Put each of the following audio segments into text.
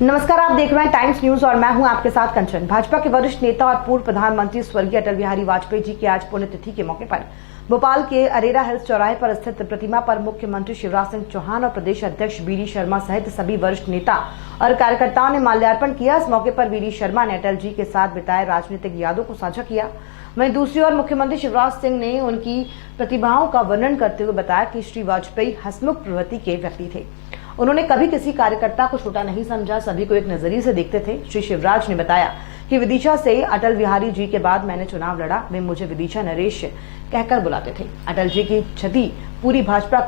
नमस्कार, आप देख रहे हैं टाइम्स न्यूज और मैं हूं आपके साथ कंचन। भाजपा के वरिष्ठ नेता और पूर्व प्रधानमंत्री स्वर्गीय अटल बिहारी वाजपेयी जी की आज पुण्यतिथि के मौके पर भोपाल के अरेरा हिल्स चौराहे पर स्थित प्रतिमा पर मुख्यमंत्री शिवराज सिंह चौहान और प्रदेश अध्यक्ष वी डी शर्मा सहित सभी वरिष्ठ नेता और कार्यकर्ताओं ने माल्यार्पण किया। इस मौके पर वी डी शर्मा ने अटल जी के साथ बिताए राजनीतिक यादों को साझा किया। वहीं दूसरी ओर मुख्यमंत्री शिवराज सिंह ने उनकी प्रतिभाओं का वर्णन करते हुए बताया कि श्री वाजपेयी हंसमुख प्रवृत्ति के व्यक्ति थे। उन्होंने कभी किसी कार्यकर्ता को छोटा नहीं समझा, सभी को एक नजरिए से देखते थे। श्री शिवराज ने बताया कि विदिशा से अटल बिहारी जी के बाद मैंने चुनाव लड़ा, वे मुझे विदिशा नरेश कहकर बुलाते थे। अटल जी की क्षति पूरी भाजपा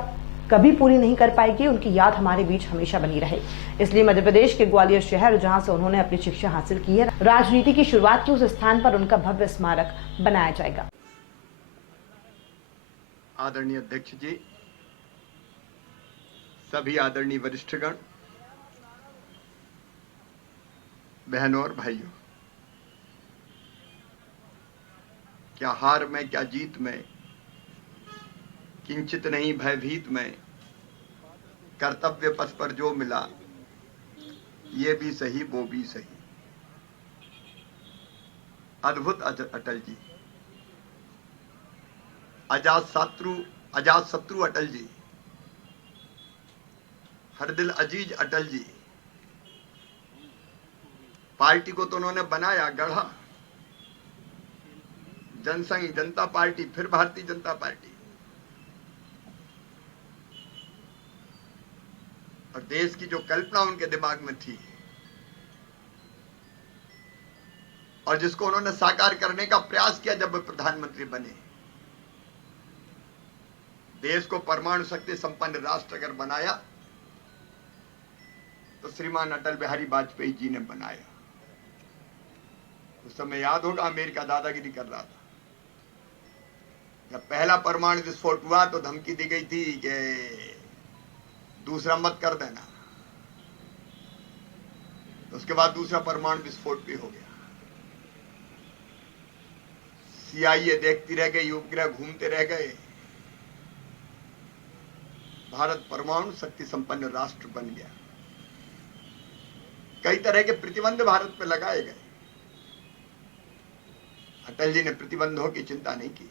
कभी पूरी नहीं कर पाएगी, उनकी याद हमारे बीच हमेशा बनी रहे। इसलिए मध्य प्रदेश के ग्वालियर शहर, जहां से उन्होंने अपनी शिक्षा हासिल की है, राजनीति की शुरुआत की, उस स्थान पर उनका भव्य स्मारक बनाया जाएगा। आदरणीय अध्यक्ष जी, सभी आदरणीय वरिष्ठगण, बहनों और भाइयों, क्या हार में क्या जीत में, किंचित नहीं भयभीत में, कर्तव्य पथ पर जो मिला, ये भी सही वो भी सही। अद्भुत अटल जी, अजात शत्रु अटल जी, हर दिल अजीज अटल जी। पार्टी को तो उन्होंने बनाया, गढ़ा, जनसंघ, जनता पार्टी, फिर भारतीय जनता पार्टी, और देश की जो कल्पना उनके दिमाग में थी और जिसको उन्होंने साकार करने का प्रयास किया जब वे प्रधानमंत्री बने, देश को परमाणु शक्ति संपन्न राष्ट्र अगर बनाया तो श्रीमान अटल बिहारी वाजपेयी जी ने बनाया। उस समय याद होगा, अमेरिका दादागिरी कर रहा था। जब पहला परमाणु विस्फोट हुआ तो धमकी दी गई थी कि दूसरा मत कर देना। तो उसके बाद दूसरा परमाणु विस्फोट भी हो गया। CIA देखती रह गई, उपग्रह घूमते रह गए। भारत परमाणु शक्ति संपन्न राष्ट्र बन गया। कई तरह के प्रतिबंध भारत पर लगाए गए। अटल जी ने प्रतिबंधों की चिंता नहीं की।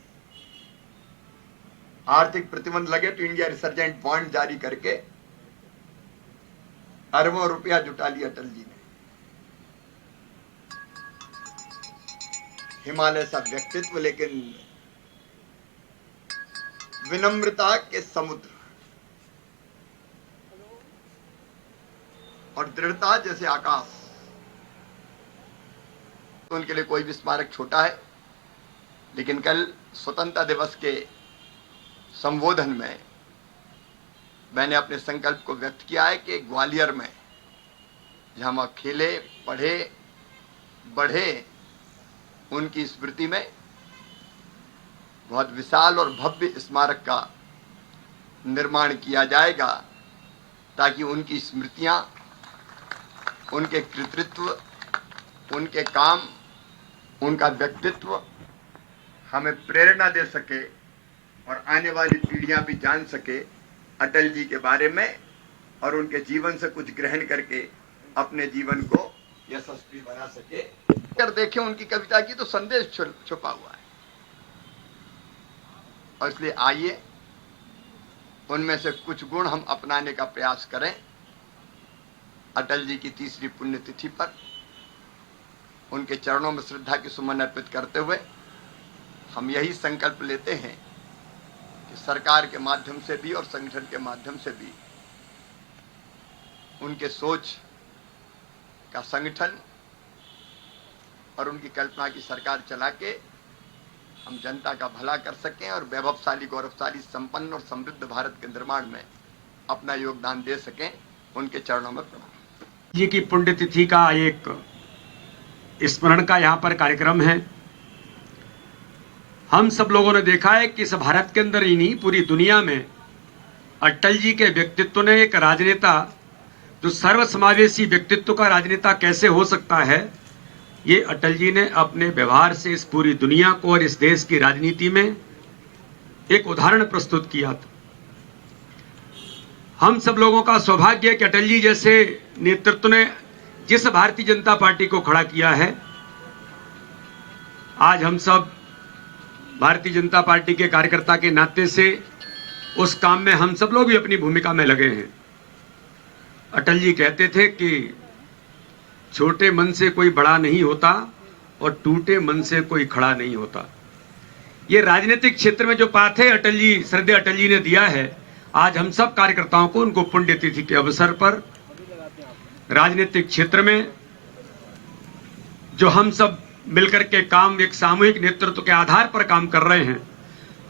आर्थिक प्रतिबंध लगे तो इंडिया रिसर्जेंट बॉन्ड जारी करके अरबों रुपया जुटा लिया अटल जी ने। हिमालय सा व्यक्तित्व, लेकिन विनम्रता के समुद्र और दृढ़ता जैसे आकाश। तो उनके लिए कोई भी स्मारक छोटा है, लेकिन कल स्वतंत्रता दिवस के संबोधन में मैंने अपने संकल्प को व्यक्त किया है कि ग्वालियर में, जहां हम खेले, पढ़े, बढ़े, उनकी स्मृति में बहुत विशाल और भव्य स्मारक का निर्माण किया जाएगा, ताकि उनकी स्मृतियां, उनके कृतित्व, उनके काम, उनका व्यक्तित्व हमें प्रेरणा दे सके और आने वाली पीढ़ियां भी जान सके अटल जी के बारे में और उनके जीवन से कुछ ग्रहण करके अपने जीवन को यशस्वी बना सके। अगर देखें उनकी कविता की तो संदेश छुपा हुआ है, और इसलिए आइए उनमें से कुछ गुण हम अपनाने का प्रयास करें। अटल जी की 3री पुण्यतिथि पर उनके चरणों में श्रद्धा की सुमन अर्पित करते हुए हम यही संकल्प लेते हैं कि सरकार के माध्यम से भी और संगठन के माध्यम से भी उनके सोच का संगठन और उनकी कल्पना की सरकार चला के हम जनता का भला कर सकें और वैभवशाली, गौरवशाली, संपन्न और समृद्ध भारत के निर्माण में अपना योगदान दे सकें। उनके चरणों में प्रणाम। जी की पुण्यतिथि का एक स्मरण का यहाँ पर कार्यक्रम है। हम सब लोगों ने देखा है कि इस भारत के अंदर ही नहीं, पूरी दुनिया में अटल जी के व्यक्तित्व ने, एक राजनेता जो सर्वसमावेशी व्यक्तित्व का राजनेता कैसे हो सकता है, ये अटल जी ने अपने व्यवहार से इस पूरी दुनिया को और इस देश की राजनीति में एक उदाहरण प्रस्तुत किया था। हम सब लोगों का सौभाग्य है कि अटल जी जैसे नेतृत्व ने जिस भारतीय जनता पार्टी को खड़ा किया है, आज हम सब भारतीय जनता पार्टी के कार्यकर्ता के नाते से उस काम में हम सब लोग भी अपनी भूमिका में लगे हैं। अटल जी कहते थे कि छोटे मन से कोई बड़ा नहीं होता और टूटे मन से कोई खड़ा नहीं होता। ये राजनीतिक क्षेत्र में जो पाथे अटल जी, श्रद्धेय अटल जी ने दिया है, आज हम सब कार्यकर्ताओं को उनको पुण्यतिथि के अवसर पर राजनीतिक क्षेत्र में जो हम सब मिलकर के काम, एक सामूहिक नेतृत्व के आधार पर काम कर रहे हैं,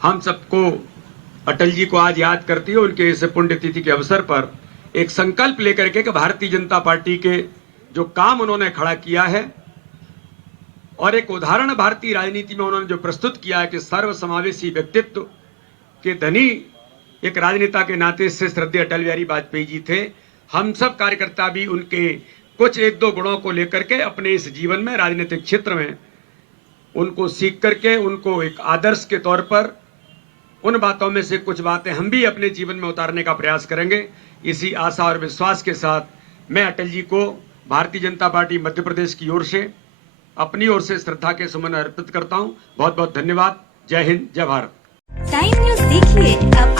हम सबको अटल जी को आज याद करती है। उनके इस पुण्यतिथि के अवसर पर एक संकल्प लेकर के कि भारतीय जनता पार्टी के जो काम उन्होंने खड़ा किया है और एक उदाहरण भारतीय राजनीति में उन्होंने जो प्रस्तुत किया है कि सर्वसमावेशी व्यक्तित्व के धनी एक राजनेता के नाते से श्रद्धेय अटल बिहारी वाजपेयी जी थे। हम सब कार्यकर्ता भी उनके कुछ एक दो गुणों को लेकर के अपने इस जीवन में, राजनीतिक क्षेत्र में उनको सीख करके, उनको एक आदर्श के तौर पर उन बातों में से कुछ बातें हम भी अपने जीवन में उतारने का प्रयास करेंगे। इसी आशा और विश्वास के साथ मैं अटल जी को भारतीय जनता पार्टी मध्य प्रदेश की ओर से, अपनी ओर से श्रद्धा के सुमन अर्पित करता हूं। बहुत बहुत धन्यवाद। जय हिंद, जय भारत। टाइम न्यूज़ देखिए अब